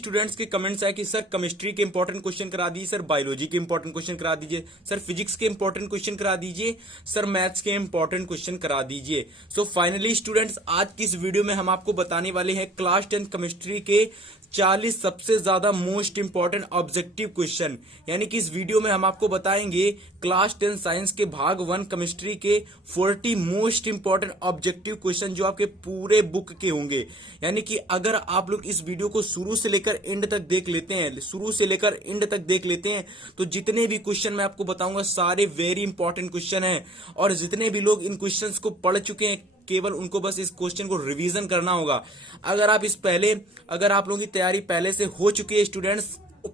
Students के comments आए कि सर केमिस्ट्री के इंपॉर्टेंट क्वेश्चन करा दीजिए, सर बायोलॉजी के इंपॉर्टेंट क्वेश्चन करा दीजिए, सर फिजिक्स के इंपॉर्टेंट क्वेश्चन करा दीजिए, सर मैथ्स के इंपॉर्टेंट क्वेश्चन करा दीजिए। सो फाइनली स्टूडेंट्स, आज की इस वीडियो में हम आपको बताने वाले हैं क्लास 10 केमिस्ट्री के 40 सबसे ज्यादा मोस्ट इंपॉर्टेंट ऑब्जेक्टिव क्वेश्चन। यानी कि इस वीडियो में हम आपको बताएंगे क्लास 10 साइंस के भाग 1 केमिस्ट्री के 40 मोस्ट इंपॉर्टेंट ऑब्जेक्टिव क्वेश्चन जो आपके पूरे बुक के होंगे। यानी कि अगर आप लोग इस वीडियो को शुरू से लेकर एंड तक देख लेते हैं, तो जितने भी क्वेश्चन मैं आपको बताऊंगा सारे वेरी इंपॉर्टेंट क्वेश्चन हैं। और जितने भी लोग इन क्वेश्चंस को पढ़ चुके हैं, केवल उनको बस इस क्वेश्चन को रिवीजन करना होगा। अगर आप लोगों की तैयारी पहले से हो चुकी है स्टूडेंट्स,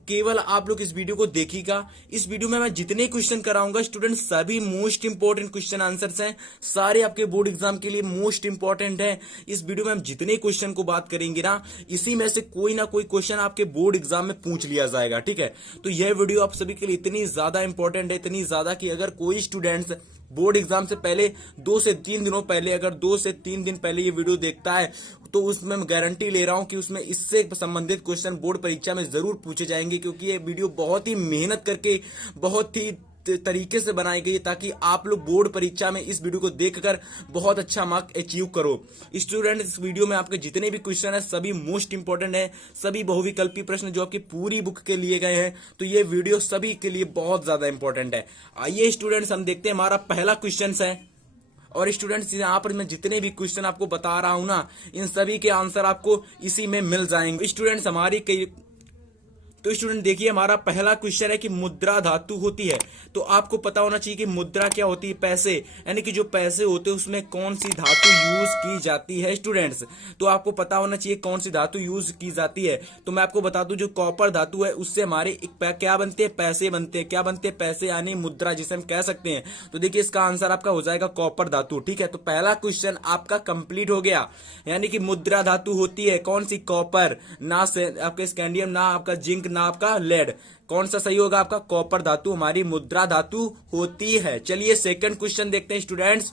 केवल आप लोग इस वीडियो को देखिएगा। इस वीडियो में मैं जितने क्वेश्चन कराऊंगा स्टूडेंट्स, सभी मोस्ट इंपॉर्टेंट क्वेश्चन आंसर्स हैं, सारे आपके बोर्ड एग्जाम के लिए मोस्ट इंपॉर्टेंट है। इस वीडियो में हम जितने क्वेश्चन को बात करेंगे ना, इसी में से कोई ना कोई क्वेश्चन आपके बोर्ड एग्जाम में पूछ लिया जाएगा। ठीक है, तो यह वीडियो आप सभी के लिए इतनी ज्यादा इंपॉर्टेंट है, इतनी ज्यादा कि अगर कोई स्टूडेंट्स बोर्ड एग्जाम से पहले 2 से 3 दिनों पहले, अगर 2 से 3 दिन पहले ये वीडियो देखता है, तो उसमें मैं गारंटी ले रहा हूं कि उसमें इससे संबंधित क्वेश्चन बोर्ड परीक्षा में जरूर पूछे जाएंगे। क्योंकि ये वीडियो बहुत ही मेहनत करके, बहुत ही तरीके से बनाई गई है, ताकि आप लोग बोर्ड परीक्षा में इस वीडियो को देखकर बहुत अच्छा मार्क अचीव करो। स्टूडेंट, इस वीडियो में आपके जितने भी क्वेश्चन है सभी मोस्ट इंपॉर्टेंट है, सभी बहुविकल्पी प्रश्न जो आपकी पूरी बुक के लिए गए हैं, तो ये वीडियो सभी के लिए बहुत ज्यादा इंपॉर्टेंट है। आइए स्टूडेंट्स, हम देखते हैं हमारा पहला क्वेश्चन है। और स्टूडेंट्स, यहाँ पर मैं जितने भी क्वेश्चन आपको बता रहा हूं ना, इन सभी के आंसर आपको इसी में मिल जाएंगे। स्टूडेंट्स, तो स्टूडेंट देखिए, हमारा पहला क्वेश्चन है कि मुद्रा धातु होती है, तो आपको पता होना चाहिए कि मुद्रा क्या होती है, पैसे। यानी कि जो पैसे होते हैं उसमें कौन सी धातु यूज की जाती है स्टूडेंट्स, तो आपको पता होना चाहिए कौन सी धातु यूज की जाती है। तो मैं आपको बता दूं, जो कॉपर धातु है उससे हमारे क्या बनते हैं, पैसे बनते हैं। क्या बनते हैं, पैसे, यानी मुद्रा जिसे हम कह सकते हैं। तो देखिए, इसका आंसर आपका हो जाएगा कॉपर धातु। ठीक है, तो पहला क्वेश्चन आपका कंप्लीट हो गया। यानी कि मुद्रा धातु होती है कौन सी, कॉपर, ना से आपका स्कैंडियम, ना आपका जिंक, ना आपका लेड। कौन सा सही होगा आपका, कॉपर धातु हमारी मुद्रा धातु होती है। चलिए सेकंड क्वेश्चन देखते हैं स्टूडेंट्स।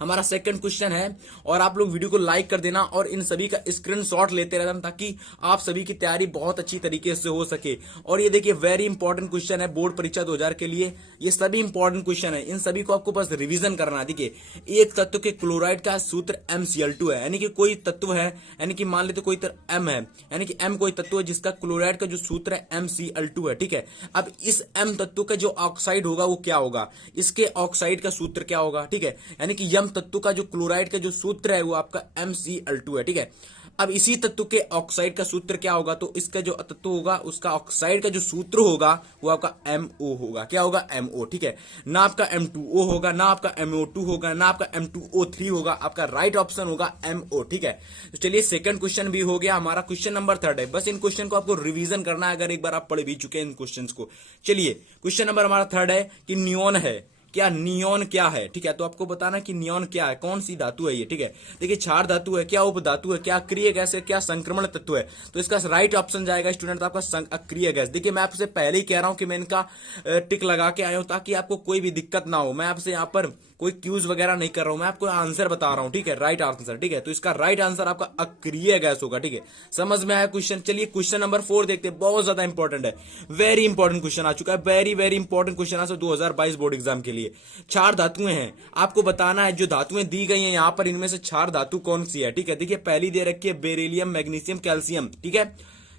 हमारा सेकंड क्वेश्चन है, और आप लोग वीडियो को लाइक कर देना और इन सभी का स्क्रीनशॉट लेते रहना, ताकि आप सभी की तैयारी बहुत अच्छी तरीके से हो सके। और ये देखिए, वेरी इंपॉर्टेंट क्वेश्चन है बोर्ड परीक्षा 2000 के लिए। ये सभी इंपॉर्टेंट क्वेश्चन है, इन सभी को आपको बस रिवीजन करना है। देखिए, एक तत्व के क्लोराइड का सूत्र MCl2 है। यानी कि कोई तत्व है, यानी कि मान लेते कोई M है, यानी कि M कोई तत्व है जिसका क्लोराइड का जो सूत्र है MCl2 है। ठीक है, अब इस M तत्व का जो ऑक्साइड होगा वो क्या होगा, इसके ऑक्साइड का सूत्र क्या होगा। ठीक है, यानी कि तत्व का जो क्लोराइड का जो सूत्र है वो आपका MCl2 है। ठीक है, अब इसी तत्व के ऑक्साइड का सूत्र क्या होगा, तो इसका जो तत्व होगा उसका ऑक्साइड का जो सूत्र होगा वो आपका MO होगा। क्या होगा, MO। ठीक है, ना आपका M2O होगा, ना आपका MO2 होगा, ना आपका M2O3 होगा, आपका राइट ऑप्शन होगा MO। ठीक है, तो चलिए सेकंड क्वेश्चन भी हो गया हमारा। क्वेश्चन नंबर 3 है, बस इन क्वेश्चन को आपको रिवीजन करना है, अगर एक बार आप पढ़ भी चुके हैं इन क्वेश्चन को। चलिए, क्वेश्चन नंबर हमारा 3 है कि नियोन है क्या, नियोन क्या है। ठीक है, तो आपको बताना कि नियोन क्या है, कौन सी धातु है ये। ठीक है, देखिए, क्षार धातु है क्या, उप धातु है क्या, अक्रिय गैस है क्या, संक्रमण तत्व है। तो इसका राइट ऑप्शन जाएगा स्टूडेंट आपका अक्रिय गैस। देखिए, मैं आपसे पहले ही कह रहा हूं कि मैं इनका टिक लगा के आया हूं ताकि आपको कोई भी दिक्कत ना हो। मैं आपसे यहाँ पर कोई क्यूज वगैरह नहीं कर रहा हूं, मैं आपको आंसर बता रहा हूं। ठीक है, राइट आंसर। ठीक है, तो इसका राइट आंसर आपका अक्रिय गैस होगा। ठीक है, समझ में आया क्वेश्चन। चलिए क्वेश्चन नंबर 4 देखते हैं, बहुत ज्यादा इंपॉर्टेंट है, वेरी इंपॉर्टेंट क्वेश्चन आ चुका है, वेरी वेरी इंपॉर्टेंट क्वेश्चन है 2022 बोर्ड एग्जाम के लिए। क्षार धातुएं हैं, आपको बताना है जो धातुएं दी गई हैं यहां पर, इनमें से क्षार धातु कौन सी है। ठीक है, देखिए, पहली दे रखी है बेरिलियम, मैग्नीशियम, कैल्शियम। ठीक है,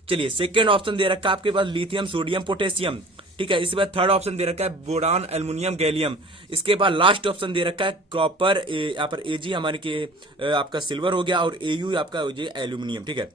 चलिए सेकंड ऑप्शन दे रखा है आपके पास लिथियम, सोडियम, पोटेशियम। ठीक है, इसके बाद थर्ड ऑप्शन दे रखा है बोरान, एल्युमिनियम, गैलियम। इसके बाद लास्ट ऑप्शन दे रखा है कॉपर, यहाँ पर Ag हमारे के आपका सिल्वर हो गया, और Au आपका हो जाए एल्यूमिनियम। ठीक है,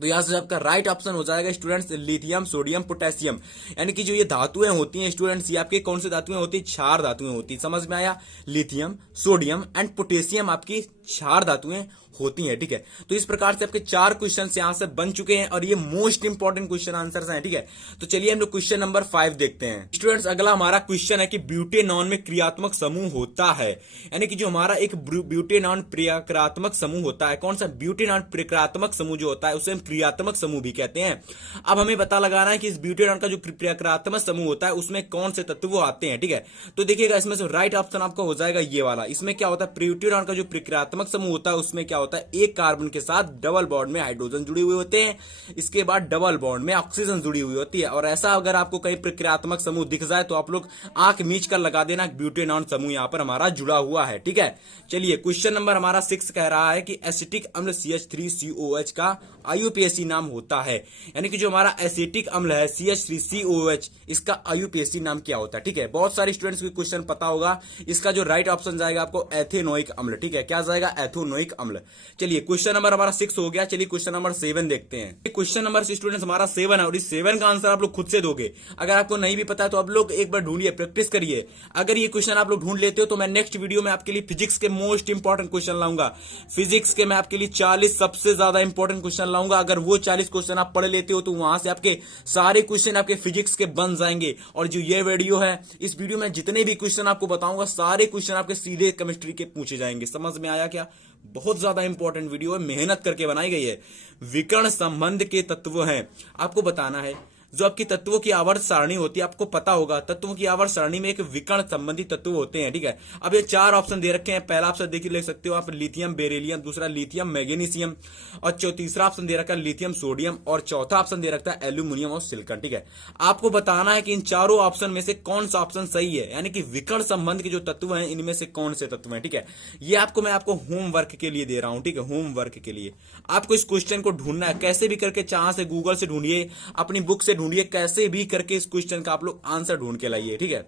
तो यहां से आपका राइट ऑप्शन हो जाएगा स्टूडेंट्स लिथियम, सोडियम, पोटेशियम। यानी कि जो ये धातुएं होती हैं स्टूडेंट्स, ये आपके कौन सी धातुएं होती है, क्षार धातुएं होती है। समझ में आया, लिथियम, सोडियम एंड पोटेशियम आपकी क्षार धातुएं होती हैं। ठीक है, तो इस प्रकार से आपके 4 क्वेश्चन यहां से बन चुके हैं, और ये मोस्ट इंपॉर्टेंट क्वेश्चन आंसर्स हैं। ठीक है, तो चलिए हम लोग क्वेश्चन नंबर 5 देखते हैं स्टूडेंट्स। अगला हमारा क्वेश्चन है कि ब्यूटेनॉन में क्रियात्मक समूह होता है। यानी कि जो हमारा एक ब्यूटेनॉन क्रियात्मक समूह होता है, कौन सा, ब्यूटेनॉन क्रियात्मक समूह जो होता है उसे हम क्रियात्मक समूह भी कहते हैं। अब हमें पता लगाना है कि इस ब्यूटेनॉन का जो क्रियात्मक समूह होता है उसमें कौन से तत्व आते हैं। ठीक है, तो देखिएगा, इसमें से राइट ऑप्शन आपका हो जाएगा ये वाला। इसमें क्या होता है, ब्यूटेनॉन का जो क्रियात्मक समूह होता है उसमें क्या होता है, एक कार्बन के साथ डबल बॉन्ड में हाइड्रोजन जुड़े हुए होते हैं, इसके बाद डबल बॉन्ड में ऑक्सीजन जुड़ी हुई होती है। और ऐसा अगर आपको कहीं प्रक्रियात्मक समूह दिख जाए तो आप लोग आंख मीच कर लगा देना, ब्यूटेनॉन समूह यहाँ पर हमारा जुड़ा हुआ है। ठीक है, चलिए क्वेश्चन नंबर हमारा 6 कह रहा है कि एसिटिक अम्ल CH3COH का IUPAC नाम होता है, यानी कि जो हमारा एसिटिक अम्ल है CH3COH, इसका IUPAC नाम क्या होता है। ठीक है, बहुत सारे स्टूडेंट्स को क्वेश्चन पता होगा, इसका जो राइट ऑप्शन जाएगा आपको एथेनोइक अम्ल। ठीक है, क्या जाएगा, एथेनोइक अम्ल। चलिए क्वेश्चन नंबर हमारा 6 हो गया। चलिए क्वेश्चन नंबर 7 देखते हैं। क्वेश्चन नंबर स्टूडेंट्स हमारा 7 है और इस 7 का आंसर आप लोग खुद से दोगे। अगर आपको नहीं भी पता है तो आप लोग एक बार ढूंढिए, प्रैक्टिस करिए। अगर ये क्वेश्चन आप लोग ढूंढ लेते हो तो मैं नेक्स्ट वीडियो में आपके लिए फिजिक्स के मोस्ट इंपॉर्टेंट क्वेश्चन लाऊंगा। फिजिक्स के मैं आपके लिए 40 सबसे ज्यादा इंपॉर्टेंट क्वेश्चन लाऊंगा। अगर वो 40 क्वेश्चन आप पढ़ लेते हो तो वहां से आपके सारे क्वेश्चन आपके फिजिक्स के बन जाएंगे। और जो ये वीडियो है, इस वीडियो में जितने भी क्वेश्चन आपको बताऊंगा सारे क्वेश्चन आपके सीधे केमिस्ट्री के पूछे जाएंगे। समझ में आया क्या? बहुत ज्यादा इंपॉर्टेंट वीडियो है, मेहनत करके बनाई गई है। विकर्ण संबंध के तत्व हैं, आपको बताना है। जो आपकी तत्वों की आवर्त सारणी होती है, आपको पता होगा तत्वों की आवर्त सारणी में एक विकर्ण संबंधी तत्व होते हैं। ठीक है, अब ये 4 ऑप्शन दे रखे हैं। पहला ऑप्शन देखिए, ले सकते हो आप लिथियम बेरिलियम, दूसरा लिथियम मैग्नीशियम, और तीसरा ऑप्शन दे रखा है लिथियम सोडियम, और चौथा ऑप्शन दे रखा है एल्यूमिनियम और सिलिकॉन। ठीक है, आपको बताना है कि इन चारों ऑप्शन में से कौन सा ऑप्शन सही है, यानी कि विकर्ण संबंध के जो तत्व हैं इनमें से कौन से तत्व हैं। ठीक है, ये आपको मैं आपको होमवर्क के लिए दे रहा हूं। ठीक है, होमवर्क के लिए आपको इस क्वेश्चन को ढूंढना है, कैसे भी करके, चाहे से गूगल से ढूंढिए, अपनी बुक से ढूंढिए, कैसे भी करके इस क्वेश्चन का आप लोग आंसर ढूंढ के लाइए। ठीक है,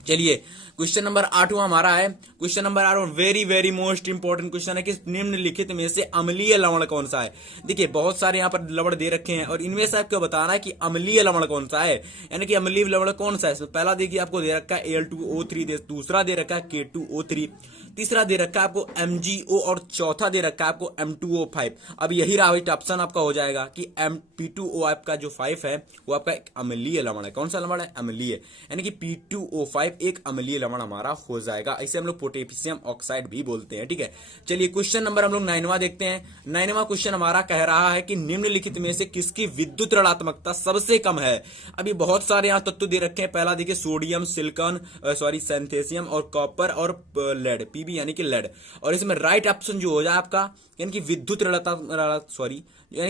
चलिए क्वेश्चन नंबर 8 हमारा है। Question number 8 very very most important question है कि निम्नलिखित में से अम्लीय लवण कौन सा है। देखिए बहुत सारे यहाँ पर लवण दे रखे हैं और इनमें से आपको बताना है कि अम्लीय लवण कौन सा है, यानी कि अम्लीय लवण कौन सा है। इसमें पहला देखिए आपको दे रखा है Al2O3, दूसरा दे रखा है K2O3, तीसरा दे रखा है आपको MgO और चौथा दे रखा है आपको M2O5। अब यही राइट ऑप्शन आपका हो जाएगा कि P2O आपका जो 5 है वो आपका एक अम्लीय लवण है। कौन सा लवण है? अम्लीय, यानी कि P2O5 एक अम्लीय लवण हमारा हो जाएगा। इसे हम लोग पोटेशियम ऑक्साइड भी बोलते हैं। ठीक है, चलिए क्वेश्चन नंबर हम लोग 9वां देखते हैं। 9वां क्वेश्चन हमारा कह रहा है कि निम्नलिखित में से किसकी विद्युत ऋणात्मकता सबसे कम है। अभी बहुत सारे यहाँ तत्व दे रखे हैं। पहला देखिए सोडियम, सिलिकॉन, सैंथेसियम और कॉपर और लेड, पीबी यानी कि लेड। और इसमें राइट ऑप्शन जो हो जाए आपका, यानी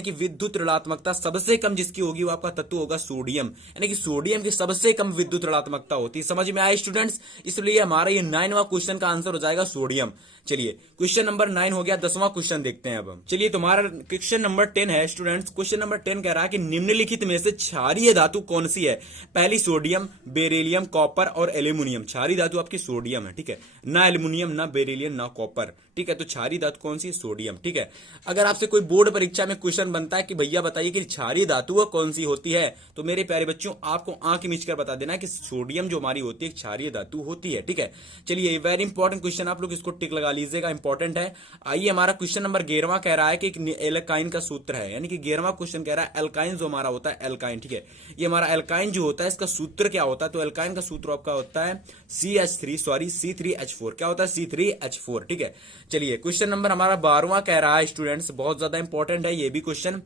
कि विद्युत ऋणात्मकता सबसे कम जिसकी होगी वो आपका तत्व होगा सोडियम, यानी कि सोडियम की सबसे कम विद्युत ऋणात्मकता होती है। समझ में आया स्टूडेंट्स? इसलिए हमारा ये 9वां क्वेश्चन का आंसर हो जाएगा सोडियम। चलिए क्वेश्चन नंबर 9 हो गया। 10वां क्वेश्चन देखते हैं अब हम। चलिए तुम्हारा क्वेश्चन नंबर 10 है स्टूडेंट्स। क्वेश्चन नंबर 10 कह रहा है कि निम्नलिखित में से क्षारीय धातु कौन सी है। पहली सोडियम, बेरिलियम, कॉपर और एल्यूमिनियम। क्षारीय धातु आपकी सोडियम है। ठीक है, ना एल्यूमिनियम, ना बेरिलियम, ना कॉपर। ठीक है, तो क्षारीय धातु कौन सी है? सोडियम। ठीक है, अगर आपसे कोई बोर्ड परीक्षा में क्वेश्चन बनता है कि भैया बताइए कि क्षारीय धातु कौन सी होती है, तो मेरे प्यारे बच्चों आपको आंख मीच कर बता देना कि सोडियम जो हमारी होती है क्षारीय धातु होती है। ठीक है, चलिए वेरी इंपॉर्टेंट क्वेश्चन, आप लोग इसको टिक लगा लीजिएगा, इंपॉर्टेंट है। आइए हमारा क्वेश्चन नंबर 11वां कह रहा है कि एल्काइन का सूत्र है, यानी कि 11वां क्वेश्चन कह रहा है एल्काइन जो हमारा होता है एल्काइन। ठीक है, ये हमारा एल्काइन जो होता है इसका सूत्र क्या होता है। तो एल्काइन का सूत्र आपका होता है C3H4। क्या होता है? C3H4। ठीक है, चलिए क्वेश्चन नंबर हमारा 12वां कह रहा है स्टूडेंट्स, बहुत ज्यादा इंपॉर्टेंट है ये भी क्वेश्चन,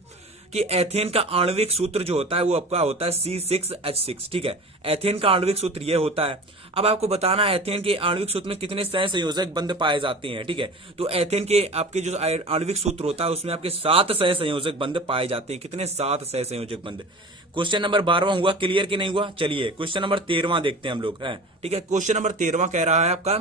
कि एथेन का आणविक सूत्र जो होता है वो आपका होता है C6H6। ठीक है, एथेन का आणविक सूत्र ये होता है। अब आपको बताना है एथेन के आणविक सूत्र में कितने सहसंयोजक बंध पाए जाते हैं। ठीक है, तो एथेन के आपके जो आणविक सूत्र होता है उसमें आपके 7 सहसंयोजक बंध पाए जाते हैं। कितने? 7 सहसंयोजक बंध। क्वेश्चन नंबर 12वां हुआ क्लियर कि नहीं हुआ? चलिए क्वेश्चन नंबर 13वां देखते हैं हम लोग। ठीक है, क्वेश्चन नंबर 13वां कह रहा है आपका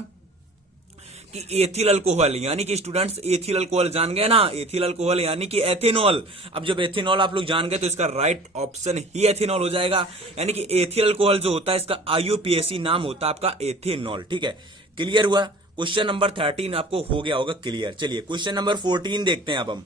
कि एथिल अल्कोहल, यानी कि स्टूडेंट्स एथिल अल्कोहल जान गए ना, एथिल अल्कोहल यानी कि एथेनॉल। अब जब एथेनॉल आप लोग जान गए तो इसका राइट ऑप्शन ही एथेनॉल हो जाएगा, यानी कि एथिल अल्कोहल जो होता है इसका IUPAC नाम होता है आपका एथेनॉल। ठीक है, क्लियर हुआ? क्वेश्चन नंबर 13 आपको हो गया होगा क्लियर। चलिए क्वेश्चन नंबर 14 देखते हैं अब हम।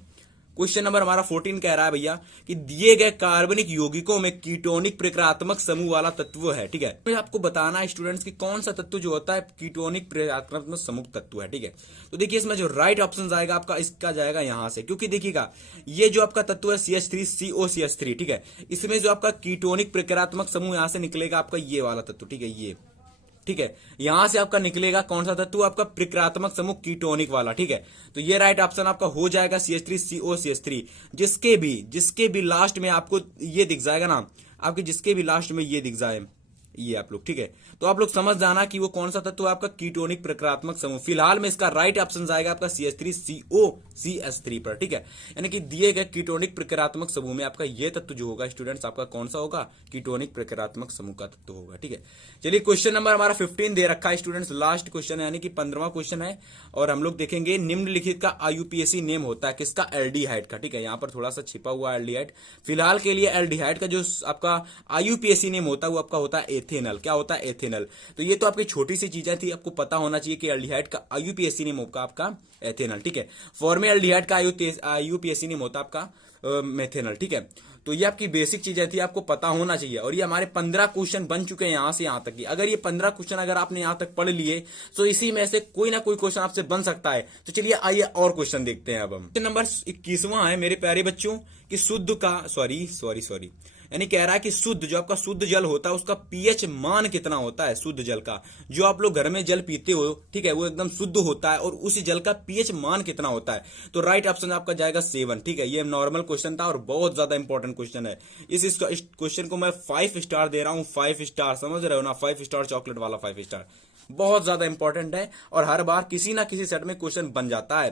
क्वेश्चन नंबर हमारा 14 कह रहा है भैया कि दिए गए कार्बनिक यौगिकों में कीटोनिक प्रक्रियात्मक समूह वाला तत्व है। ठीक है, तो आपको बताना है स्टूडेंट्स कि कौन सा तत्व जो होता है कीटोनिक प्रक्रियात्मक समूह तत्व है। ठीक है, तो देखिए इसमें जो राइट ऑप्शन आएगा आपका, इसका जाएगा यहां से, क्योंकि देखिएगा ये जो आपका तत्व है CH3COCH3। ठीक है, इसमें जो आपका कीटोनिक प्रक्रियात्मक समूह यहां से निकलेगा आपका ये वाला तत्व। ठीक है, ये ठीक है, यहां से आपका निकलेगा कौन सा तत्व? आपका प्रक्रियात्मक समूह कीटोनिक वाला। ठीक है, तो ये राइट ऑप्शन आपका हो जाएगा CH3COCH3। जिसके भी लास्ट में आपको ये दिख जाएगा ना, आपके जिसके भी लास्ट में ये दिख जाए, ये आप लोग, ठीक है। तो आप लोग समझ जाना कि वो कौन सा तत्व है आपका कीटोनिक प्रकारात्मक समूह। फिलहाल में इसका राइट ऑप्शन आएगा आपका CH3COCS3 पर, ठीक है। यानी कि दिए गए कीटोनिक प्रकारात्मक समूह में आपका ये तत्व जो होगा स्टूडेंट्स आपका कौन सा होगा, कीटोनिक प्रकारात्मक समूह का तत्व होगा, ठीक है। चलिए क्वेश्चन नंबर हमारा 15 दे रखा है स्टूडेंट्स, लास्ट क्वेश्चन है यानी कि 15वां क्वेश्चन है। और हम लोग देखेंगे निम्नलिखित का IUPAC नेम होता है किसका, एल्डिहाइड का, ठीक है। यहाँ पर थोड़ा सा छिपा हुआ एल्डिहाइड। फिलहाल के लिए एल्डिहाइड का जो आपका IUPAC नेम होता है वो आपका होता है एथेनल। क्या होता है, एथेनल। तो ये तो आपकी छोटी सी चीजें थी, आपको पता होना चाहिए कि एल्डिहाइड का IUPAC नेम होगा आपका एथेनल, ठीक है। फॉर्मेल्डिहाइड का IUPAC नेम होता है आपका मेथेनल, ठीक है। तो ये आपकी बेसिक चीजें थी, आपको पता होना चाहिए। और ये हमारे 15 क्वेश्चन बन चुके हैं यहां से यहां तक की। अगर ये 15 क्वेश्चन अगर आपने यहां तक पढ़ लिए तो इसी में से कोई ना कोई क्वेश्चन आपसे बन सकता है। तो चलिए आइए और क्वेश्चन देखते हैं। अब हम नंबर 21वां है मेरे प्यारे बच्चों कि शुद्ध का सॉरी यानी कह रहा है कि शुद्ध जो आपका शुद्ध जल होता है उसका पीएच मान कितना होता है। शुद्ध जल का, जो आप लोग घर में जल पीते हो, ठीक है, वो एकदम शुद्ध होता है और उसी जल का पीएच मान कितना होता है। तो राइट ऑप्शन आपका जाएगा 7, ठीक है। ये नॉर्मल क्वेश्चन था और बहुत ज्यादा इंपॉर्टेंट क्वेश्चन है। इस क्वेश्चन को मैं 5 स्टार दे रहा हूं, 5 स्टार, समझ रहे हो ना, 5 स्टार चॉकलेट वाला 5 स्टार। बहुत ज्यादा इंपॉर्टेंट है और हर बार किसी ना किसी सेट में क्वेश्चन बन जाता है।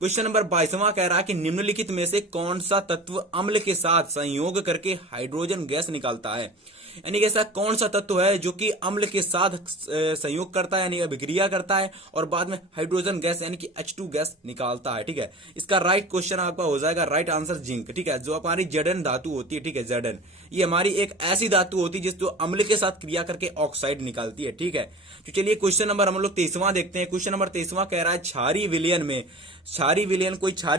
क्वेश्चन नंबर 22वां कह रहा है कि निम्नलिखित में से कौन सा तत्व अम्ल के साथ संयोग करके हाइड्रोजन गैस निकालता है। यानी कि ऐसा कौन सा तत्व है जो कि अम्ल के साथ संयोग करता है यानी अभिक्रिया करता है और बाद में हाइड्रोजन गैस यानी कि H2 गैस निकालता है, ठीक है। इसका राइट क्वेश्चन आपका हो जाएगा राइट आंसर जिंक, ठीक है। जो हमारी Zn धातु होती है, ठीक है, Zn ये हमारी एक ऐसी धातु होती है जिस जो अम्ल के साथ क्रिया करके ऑक्साइड निकालती है, ठीक है। तो चलिए क्वेश्चन नंबर हम लोग 23वां देखते हैं। क्वेश्चन नंबर 23वां कह रहा है क्षारी विलयन में, क्षारी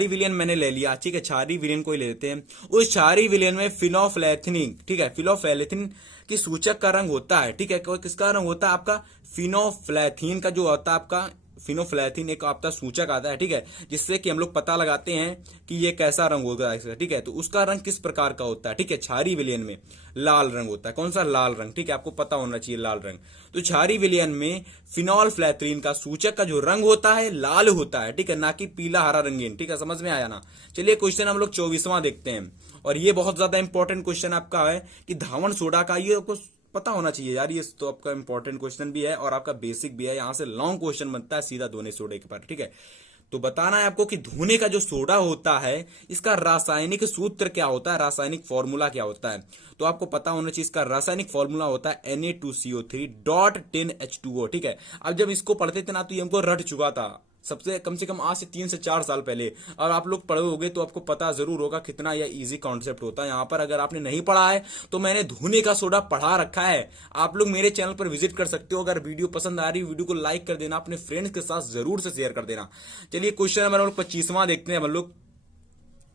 विलयन मैंने ले लिया, ठीक है, क्षारी विलयन कोई ले लेते हैं। उस क्षारी विलयन में फिनोफ्लेथिन, ठीक है, फिनोफ्लेथिन की सूचक का रंग होता है, ठीक है। किसका रंग होता है आपका, फिनोफ्लेथिन का जो होता है आपका, फिनोफ्लेथिन एक आपका सूचक आता है, ठीक है, जिससे कि हम लोग पता लगाते हैं कि ये कैसा रंग होगा, ठीक है। तो उसका रंग किस प्रकार का होता है, ठीक है। क्षारी विलयन में लाल रंग होता है। कौन सा, लाल रंग, ठीक है, आपको पता होना चाहिए लाल रंग। तो क्षारी विलयन में फिनोल्फ्लेथिन का सूचक का जो रंग होता है लाल होता है, ठीक है, ना कि पीला हरा रंगीन, ठीक है। समझ में आया ना। चलिए क्वेश्चन हम लोग 24वां देखते हैं और ये बहुत ज्यादा इंपॉर्टेंट क्वेश्चन आपका है कि धावन सोडा का, ये आपको पता होना चाहिए यार, ये तो आपका इंपॉर्टेंट क्वेश्चन भी है और आपका बेसिक भी है। यहां से लॉन्ग क्वेश्चन बनता है सीधा धोने सोडे के पर, ठीक है। तो बताना है आपको कि धोने का जो सोडा होता है इसका रासायनिक सूत्र क्या होता है, रासायनिक फॉर्मूला क्या होता है। तो आपको पता होना चाहिए इसका रासायनिक फॉर्मूला होता है Na2CO3.10H2O, ठीक है। अब जब इसको पढ़ते थे ना तो ये हमको रट चुका था सबसे कम से कम आज से 3 से 4 साल पहले। और आप लोग पढ़े होगे तो आपको पता जरूर होगा कितना यह इजी कॉन्सेप्ट होता है। यहाँ पर अगर आपने नहीं पढ़ा है तो मैंने धोने का सोडा पढ़ा रखा है, आप लोग मेरे चैनल पर विजिट कर सकते हो। अगर वीडियो पसंद आ रही है वीडियो को लाइक कर देना, अपने फ्रेंड्स के साथ जरूर से शेयर कर देना। चलिए क्वेश्चन नंबर 25वां देखते हैं हम लोग।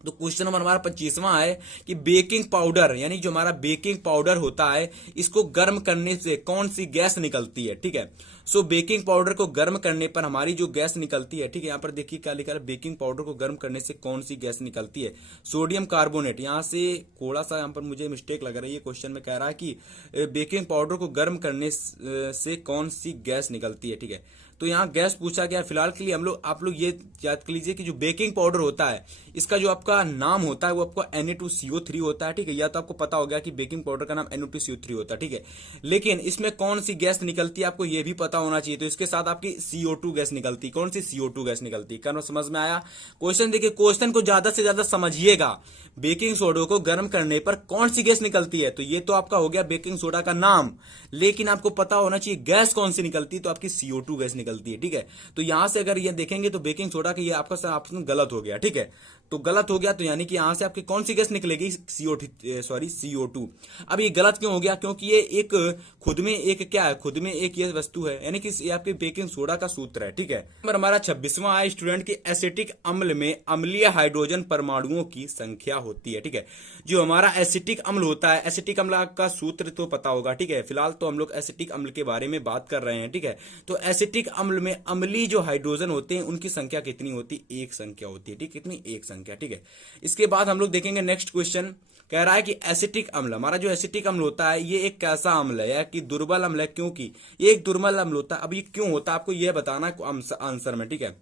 तो क्वेश्चन नंबर हमारा 25वां है कि बेकिंग पाउडर यानी जो हमारा बेकिंग पाउडर होता है इसको गर्म करने से कौन सी गैस निकलती है, ठीक है। सो बेकिंग पाउडर को गर्म करने पर हमारी जो गैस निकलती है, ठीक है, यहाँ पर देखिए क्या लिखा है, बेकिंग पाउडर को गर्म करने से कौन सी गैस निकलती है, सोडियम कार्बोनेट। यहाँ से थोड़ा सा यहाँ पर मुझे मिस्टेक लग रही है, क्वेश्चन में कह रहा है कि बेकिंग पाउडर को गर्म करने से कौन सी गैस निकलती है, ठीक है। तो यहाँ गैस पूछा गया। फिलहाल के लिए हम लोग आप लोग ये याद कर लीजिए कि जो बेकिंग पाउडर होता है इसका जो आपका नाम होता है वो आपका Na2CO3 होता है, ठीक है। या तो आपको पता हो गया कि बेकिंग पाउडर का नाम Na2CO3 होता है, ठीक है। लेकिन इसमें कौन सी गैस निकलती है आपको ये भी पता होना चाहिए। तो इसके साथ आपकी CO2 गैस निकलती है। कौन सी, CO2 गैस निकलती है। क्या समझ में आया क्वेश्चन। देखिए क्वेश्चन को ज्यादा से ज्यादा समझिएगा। बेकिंग सोडा को गर्म करने पर कौन सी गैस निकलती है, तो ये तो आपका हो गया बेकिंग सोडा का नाम, लेकिन आपको पता होना चाहिए गैस कौन सी निकलती है, तो आपकी CO2 गैस निकलती है, ठीक है। तो यहां से अगर ये देखेंगे तो बेकिंग सोडा का ये आपका ऑप्शन गलत हो गया, ठीक है। तो गलत हो गया तो यानी कि यहां से आपकी कौन सी गैस निकलेगी, CO2। अब ये गलत क्यों हो गया, क्योंकि ये एक खुद में एक क्या है, खुद में एक ये वस्तु है, यानी कि ये आपके बेकिंग सोडा का सूत्र है, ठीक है। नंबर हमारा 26वां है स्टूडेंट की एसिटिक अम्ल में अम्लीय हाइड्रोजन परमाणुओं की संख्या होती है, ठीक है। जो हमारा एसिटिक अम्ल होता है, एसिटिक अम्ल का सूत्र तो पता होगा, ठीक है। फिलहाल तो हम लोग एसिटिक अम्ल के बारे में बात कर रहे हैं, ठीक है। तो एसिटिक अम्ल में अम्लीय जो हाइड्रोजन होते हैं उनकी संख्या कितनी होती है, एक संख्या होती है, ठीक, कितनी, एक संख्या, ठीक है। इसके बाद हम लोग देखेंगे नेक्स्ट क्वेश्चन। कह रहा है कि एसिटिक अम्ल, हमारा जो एसिटिक अम्ल होता है ये एक कैसा अम्ल है या कि दुर्बल अम्ल है, क्योंकि ये एक दुर्बल अम्ल होता है। अब ये क्यों होता है आपको ये बताना है आंसर में, ठीक है।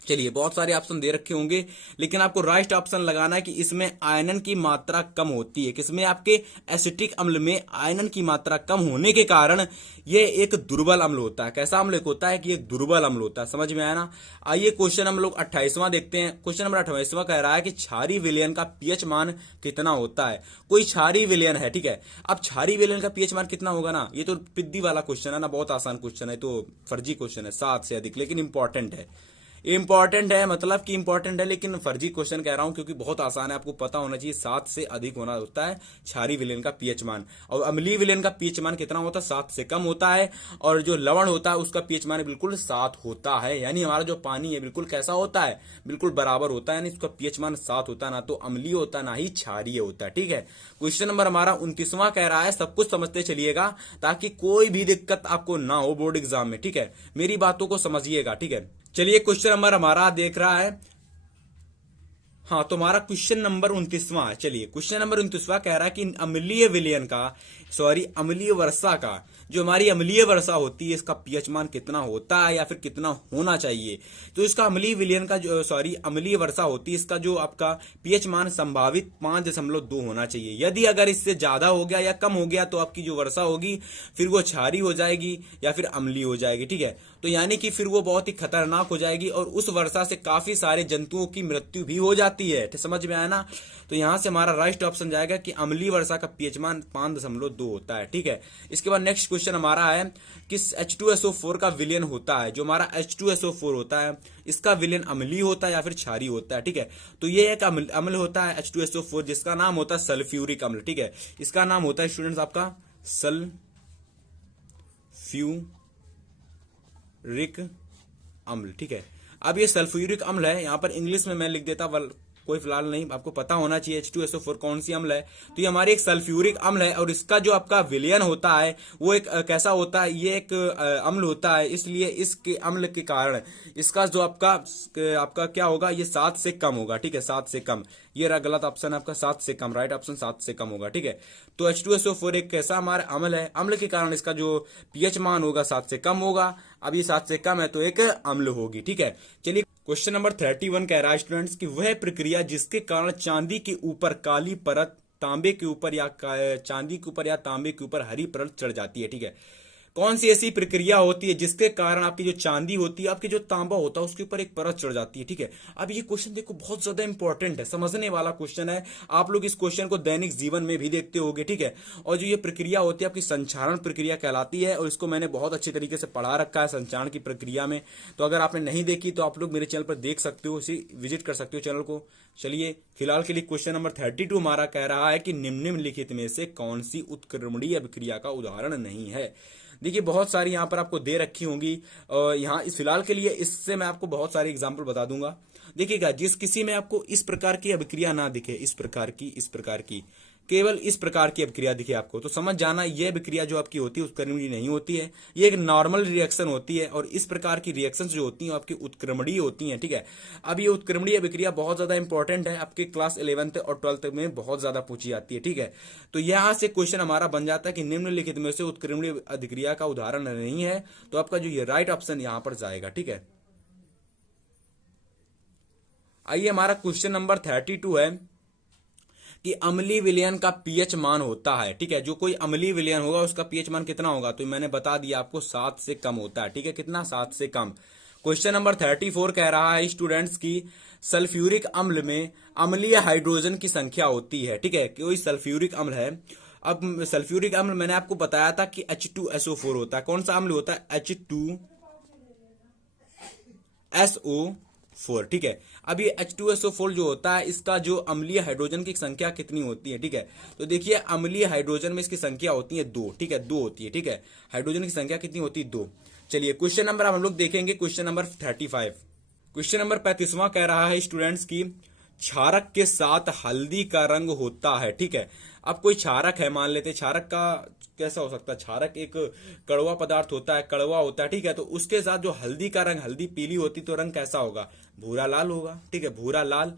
चलिए, बहुत सारे ऑप्शन दे रखे होंगे, लेकिन आपको राइट ऑप्शन लगाना है कि इसमें आयरन की मात्रा कम होती है। किसमें? आपके एसिटिक अम्ल में आयरन की मात्रा कम होने के कारण ये एक दुर्बल अम्ल होता है। कैसा अम्ल होता है? कि एक दुर्बल अम्ल होता है। समझ में आया ना? आइए क्वेश्चन हम लोग 28वां देखते हैं। क्वेश्चन नंबर 28वां कह रहा है कि क्षारीय विलयन का पीएच मान कितना होता है। कोई क्षारीय विलयन है, ठीक है। अब क्षारीय विलयन का पीएच मान कितना होगा ना, ये तो पिद्दी वाला क्वेश्चन है ना, बहुत आसान क्वेश्चन है, तो फर्जी क्वेश्चन है, 7 से अधिक, लेकिन इंपॉर्टेंट है। इंपॉर्टेंट है मतलब कि इंपॉर्टेंट है, लेकिन फर्जी क्वेश्चन कह रहा हूं क्योंकि बहुत आसान है, आपको पता होना चाहिए। 7 से अधिक होना होता है क्षारीय विलयन का पीएच मान, और अम्लीय विलयन का पीएच मान कितना होता है? 7 से कम होता है। और जो लवण होता है उसका पीएच मान बिल्कुल 7 होता है। यानी हमारा जो पानी है बिल्कुल कैसा होता है? बिल्कुल बराबर होता है, यानी उसका पीएच मान 7 होता है। ना तो अम्लीय होता है ना ही क्षारीय होता है, ठीक है। क्वेश्चन नंबर हमारा 29वां कह रहा है, सब कुछ समझते चलिएगा ताकि कोई भी दिक्कत आपको ना हो बोर्ड एग्जाम में, ठीक है। मेरी बातों को समझिएगा, ठीक है। चलिए, क्वेश्चन नंबर हमारा देख रहा है, हाँ, तो हमारा क्वेश्चन नंबर 29वां है। चलिए, क्वेश्चन नंबर 29वां कह रहा है कि अम्लीय विलयन का, सॉरी अम्लीय वर्षा का, जो हमारी अम्लीय वर्षा होती है इसका पीएच मान कितना होता है या फिर कितना होना चाहिए। तो इसका अम्लीय विलयन का जो, सॉरी अम्लीय वर्षा होती है, इसका जो आपका पीएच मान संभावित 5.2 होना चाहिए। यदि अगर इससे ज्यादा हो गया या कम हो गया तो आपकी जो वर्षा होगी फिर वो क्षारीय हो जाएगी या फिर अम्लीय हो जाएगी, ठीक है। तो यानी कि फिर वो बहुत ही खतरनाक हो जाएगी और उस वर्षा से काफी सारे जंतुओं की मृत्यु भी हो जाती है। तो समझ में आया ना? तो यहां से हमारा राइट ऑप्शन जाएगा कि अम्लीय वर्षा का पीएच मान 5.2 होता है, ठीक है। इसके बाद नेक्स्ट क्वेश्चन हमारा है कि H2SO4 का विलयन होता है, जो हमारा H2SO4 होता है इसका विलयन अम्लीय होता है या फिर क्षारीय होता है, ठीक है। तो ये एक अम्ल होता है H2SO4 जिसका नाम होता है सल्फ्यूरिक अम्ल, ठीक है। इसका नाम होता है स्टूडेंट्स आपका सल्फ्यूरिक अम्ल, ठीक है। अब ये सल्फ्यूरिक अम्ल है, यहां पर इंग्लिश में मैं लिख देता, कोई फिलहाल नहीं, आपको पता होना चाहिए H2SO4 कौन सी अम्ल है। तो ये हमारी एक सल्फ्यूरिक अम्ल है और इसका जो आपका विलयन होता है वो एक कैसा होता है? ये एक अम्ल होता है, इसलिए इसके अम्ल के कारण इसका जो आपका क्या होगा? ये 7 से कम होगा, ठीक है। 7 से कम, ये रहा गलत ऑप्शन आपका, 7 से कम, राइट ऑप्शन 7 से कम होगा, ठीक है। तो H2SO4 एक कैसा हमारा अम्ल है, अम्ल के कारण इसका जो पीएच मान होगा 7 से कम होगा। अब ये 7 से कम है तो एक अम्ल होगी, ठीक है। चलिए, क्वेश्चन नंबर 31 कह रहा है स्टूडेंट्स कि वह प्रक्रिया जिसके कारण चांदी के ऊपर काली परत, तांबे के ऊपर या चांदी के ऊपर या तांबे के ऊपर हरी परत चढ़ जाती है, ठीक है। कौन सी ऐसी प्रक्रिया होती है जिसके कारण आपकी जो चांदी होती है, आपकी जो तांबा होता है उसके ऊपर एक परत चढ़ जाती है, ठीक है। अब ये क्वेश्चन देखो बहुत ज्यादा इंपॉर्टेंट है, समझने वाला क्वेश्चन है। आप लोग इस क्वेश्चन को दैनिक जीवन में भी देखते होंगे, ठीक है। और जो ये प्रक्रिया होती है आपकी संचारण प्रक्रिया कहलाती है, और इसको मैंने बहुत अच्छी तरीके से पढ़ा रखा है संचारण की प्रक्रिया में। तो अगर आपने नहीं देखी तो आप लोग मेरे चैनल पर देख सकते हो, इसी विजिट कर सकते हो चैनल को। चलिए, फिलहाल के लिए क्वेश्चन नंबर 32 हमारा कह रहा है कि निम्नलिखित में से कौन सी उत्क्रमणीय अभिक्रिया का उदाहरण नहीं है। देखिए, बहुत सारी यहाँ पर आपको दे रखी होंगी, यहाँ इस फिलहाल के लिए इससे मैं आपको बहुत सारे एग्जाम्पल बता दूंगा। देखिएगा, जिस किसी में आपको इस प्रकार की अभिक्रिया ना दिखे, इस प्रकार की केवल इस प्रकार की अभिक्रिया दिखे आपको, तो समझ जाना ये अभिक्रिया जो आपकी होती है उत्क्रमणीय नहीं होती है, ये एक नॉर्मल रिएक्शन होती है। और इस प्रकार की रिएक्शंस जो होती हैं आपकी उत्क्रमणीय होती हैं, ठीक है। अब ये उत्क्रमणीय अभिक्रिया बहुत ज्यादा इंपॉर्टेंट है, आपके क्लास 11th और 12th में बहुत ज्यादा पूछी जाती है, ठीक है। तो यहां से क्वेश्चन हमारा बन जाता है कि निम्नलिखित में से उत्क्रमणीय अभिक्रिया का उदाहरण नहीं है, तो आपका जो ये राइट ऑप्शन यहां पर जाएगा, ठीक है। आइए, हमारा क्वेश्चन नंबर 32 है कि अम्लीय विलयन का पीएच मान होता है, ठीक है। जो कोई अम्लीय विलयन होगा उसका पीएच मान कितना होगा? तो मैंने बता दिया आपको, 7 से कम होता है, ठीक है। कितना? 7 से कम। क्वेश्चन नंबर 34 कह रहा है स्टूडेंट्स की सल्फ्यूरिक अम्ल में अम्लीय हाइड्रोजन की संख्या होती है, ठीक है। कोई सल्फ्यूरिक अम्ल है, अब सल्फ्यूरिक अम्ल मैंने आपको बताया था कि H2SO4 होता है। कौन सा अम्ल होता है? H2SO4, ठीक है। अब ये H2SO4 जो होता है इसका जो अम्लीय हाइड्रोजन की संख्या कितनी होती है, ठीक है। तो देखिए, अम्लीय हाइड्रोजन में इसकी संख्या होती है 2, ठीक है, 2 होती है, ठीक है। हाइड्रोजन की संख्या कितनी होती है? 2। चलिए, क्वेश्चन नंबर हम लोग देखेंगे, क्वेश्चन नंबर 35। क्वेश्चन नंबर 35वां कह रहा है स्टूडेंट्स की क्षारक के साथ हल्दी का रंग होता है, ठीक है। अब कोई क्षारक है, मान लेते हैं, क्षारक का कैसा हो सकता है? क्षारक एक कड़वा पदार्थ होता है, कड़वा होता है, ठीक है। तो उसके साथ जो हल्दी का रंग, हल्दी पीली होती तो रंग कैसा होगा? भूरा लाल होगा, ठीक है, भूरा लाल।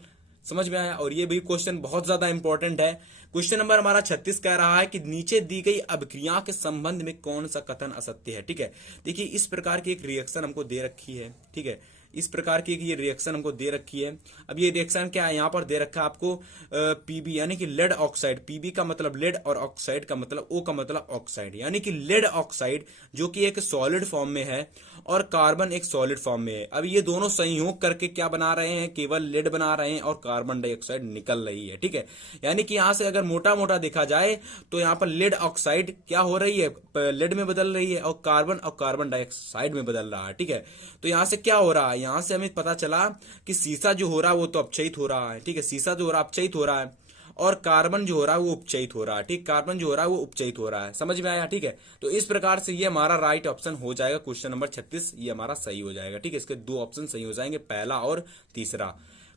समझ में आया? और ये भी क्वेश्चन बहुत ज्यादा इंपॉर्टेंट है। क्वेश्चन नंबर हमारा 36 कह रहा है कि नीचे दी गई अभिक्रिया के संबंध में कौन सा कथन असत्य है, ठीक है। देखिए, इस प्रकार की एक रिएक्शन हमको दे रखी है, ठीक है। इस प्रकार की ये रिएक्शन हमको दे रखी है। अब ये रिएक्शन क्या है, यहाँ पर दे रखा है आपको पीबी यानी कि लेड ऑक्साइड। पीबी का मतलब लेड और ऑक्साइड का मतलब ओ का मतलब ऑक्साइड, यानी कि लेड ऑक्साइड जो कि एक सॉलिड फॉर्म में है और कार्बन एक सॉलिड फॉर्म में है। अब ये दोनों संयोग करके क्या बना रहे हैं, केवल लेड बना रहे हैं और कार्बन डाइऑक्साइड निकल रही है। ठीक है, यानी कि यहां से अगर मोटा मोटा देखा जाए तो यहाँ पर लेड ऑक्साइड क्या हो रही है, लेड में बदल रही है और कार्बन डाइऑक्साइड में बदल रहा है। ठीक है, तो यहां से क्या हो रहा है, यहां से हमें पता चला कि सीसा जो हो रहा है वो तो अपचयित हो रहा है। ठीक है, सीसा जो हो रहा है अपचयित हो रहा है और कार्बन जो हो रहा है वो उपचयित हो रहा है। ठीक, कार्बन जो हो रहा है वो उपचयित हो रहा है। समझ में आया? ठीक है, तो इस प्रकार से ये हमारा राइट ऑप्शन हो जाएगा क्वेश्चन नंबर 36, ये हमारा सही हो जाएगा। ठीक है, इसके दो ऑप्शन सही हो जाएंगे, पहला और तीसरा।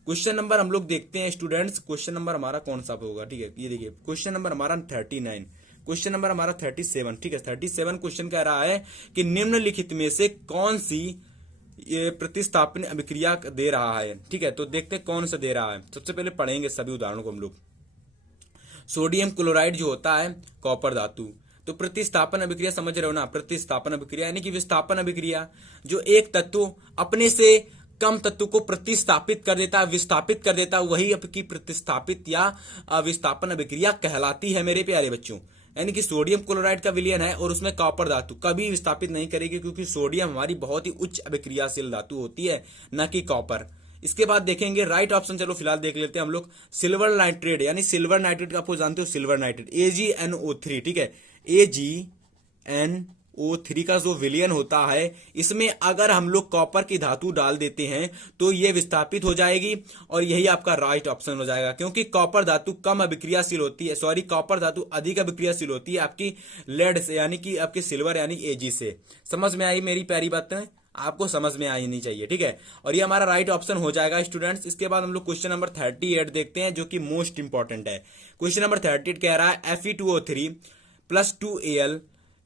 क्वेश्चन नंबर हम लोग देखते हैं स्टूडेंट्स, क्वेश्चन नंबर हमारा कौन सा होगा। ठीक है, ये देखिए क्वेश्चन नंबर हमारा 39, क्वेश्चन नंबर हमारा 37। ठीक है, 37 क्वेश्चन कह रहा है कि निम्नलिखित में से कौन सी ये प्रतिस्थापन अभिक्रिया दे रहा है। ठीक है, तो देखते हैं कौन सा दे रहा है। सबसे पहले पढ़ेंगे सभी उदाहरणों को हम लोग। सोडियम क्लोराइड जो होता है कॉपर धातु, तो प्रतिस्थापन अभिक्रिया समझ रहे हो ना, प्रतिस्थापन अभिक्रिया यानी कि विस्थापन अभिक्रिया, जो एक तत्व अपने से कम तत्व को प्रतिस्थापित कर देता है, विस्थापित कर देता है, वही आपकी प्रतिस्थापित या विस्थापन अभिक्रिया कहलाती है मेरे प्यारे बच्चों। यानी कि सोडियम क्लोराइड का विलयन है और उसमें कॉपर धातु कभी विस्थापित नहीं करेगी, क्योंकि सोडियम हमारी बहुत ही उच्च अभिक्रियाशील धातु होती है, न कि कॉपर। इसके बाद देखेंगे राइट ऑप्शन, चलो फिलहाल देख लेते हैं हम लोग। सिल्वर नाइट्रेट, यानी सिल्वर नाइट्रेट आपको जानते हो, सिल्वर नाइट्रेट AgNO3। ठीक है, AgNO3 का जो विलयन होता है, इसमें अगर हम लोग कॉपर की धातु डाल देते हैं तो ये विस्थापित हो जाएगी और यही आपका राइट ऑप्शन हो जाएगा, क्योंकि कॉपर धातु कम अभिक्रियाशील होती है, सॉरी कॉपर धातु अधिक अभिक्रियाशील होती है आपकी लेड से, यानी कि आपकी सिल्वर यानी Ag से। समझ में आई मेरी प्यारी बातें? आपको समझ में आनी चाहिए। ठीक है, और ये हमारा राइट ऑप्शन हो जाएगा स्टूडेंट्स। इसके बाद हम लोग क्वेश्चन नंबर 38 देखते हैं, जो कि मोस्ट इंपॉर्टेंट है। क्वेश्चन नंबर 38 कह रहा है Fe2O3 + 2Al,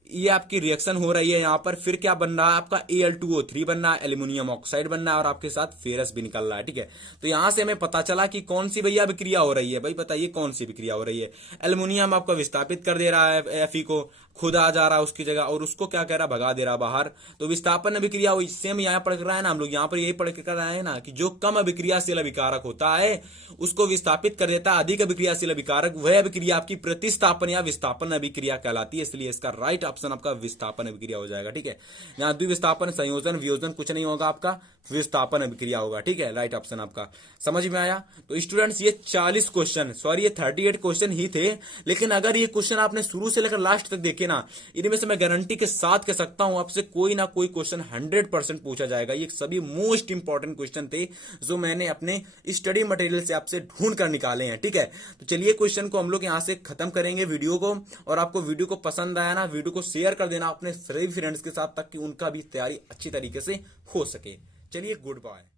ये आपकी रिएक्शन हो रही है यहाँ पर, फिर क्या बन रहा है आपका Al2O3 बन रहा है, एल्यूमिनियम ऑक्साइड बन रहा है और आपके साथ फेरस भी निकल रहा है। ठीक है, तो यहां से हमें पता चला कि कौन सी भैया अभिक्रिया हो रही है। भाई बताइए कौन सी अभिक्रिया हो रही है। एल्यूमिनियम आपका विस्थापित कर दे रहा है Fe को, खुद आ जा रहा है उसकी जगह और उसको क्या कह रहा है, भगा दे रहा है बाहर। तो विस्थापन अभिक्रिया सेम यहाँ पढ़ रहा है ना हम लोग, यहाँ पर यही पढ़ कर रहे हैं ना कि जो कम अभिक्रियाशील अभिकारक होता है उसको विस्थापित कर देता है अधिक अभिक्रियाशील अभिकारक, वह अभिक्रिया आपकी प्रतिस्थापन या विस्थापन अभिक्रिया कहलाती है। इसलिए इसका राइट ऑप्शन आपका विस्थापन अभिक्रिया हो जाएगा। ठीक है, यहाँ द्विविस्थापन, संयोजन, वियोजन कुछ नहीं होगा, आपका विस्थापन अभिक्रिया होगा। ठीक है, राइट ऑप्शन आपका। समझ में आया? तो स्टूडेंट्स ये 40 क्वेश्चन, सॉरी ये 38 क्वेश्चन ही थे, लेकिन अगर ये क्वेश्चन आपने शुरू से लेकर लास्ट तक देखे ना, इनमें से मैं गारंटी के साथ कह सकता हूं आपसे कोई ना कोई क्वेश्चन 100% पूछा जाएगा। ये सभी मोस्ट इंपॉर्टेंट क्वेश्चन थे जो मैंने अपने स्टडी मटेरियल से आपसे ढूंढ कर निकाले हैं। ठीक है, तो चलिए क्वेश्चन को हम लोग यहां से खत्म करेंगे वीडियो को, और आपको वीडियो को पसंद आया ना, वीडियो को शेयर कर देना अपने सभी फ्रेंड्स के साथ, ताकि उनका भी तैयारी अच्छी तरीके से हो सके। चलिए, गुड बाय।